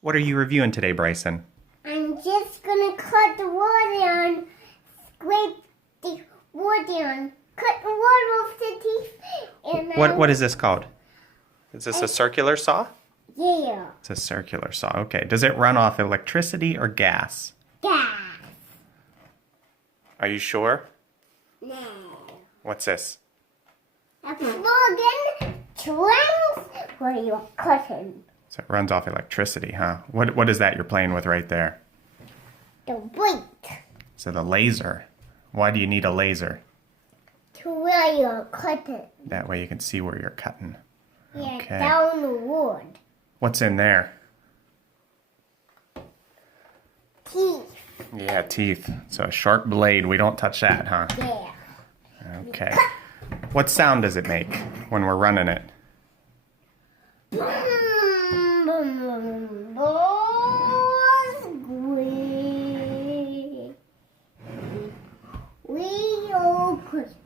What are you reviewing today, Bryson? I'm just gonna cut the wood down, scrape the wood down, cut the wood off the teeth, and What is this called? Is this a circular saw? Yeah, It's a circular saw. Okay. Does it run off electricity or gas? gas. Are you sure? No. What's this? A plug-in strings where you're cutting So it runs off electricity, huh? What is that you're playing with right there? the weight So the laser. Why do you need a laser? to where you're cutting. That way you can see where you're cutting. Yeah, Okay. down the wood. What's in there? Teeth. Yeah, teeth. So a sharp blade. We don't touch that, huh? Yeah. Okay. What sound does it make when we're running it? We all Christmas.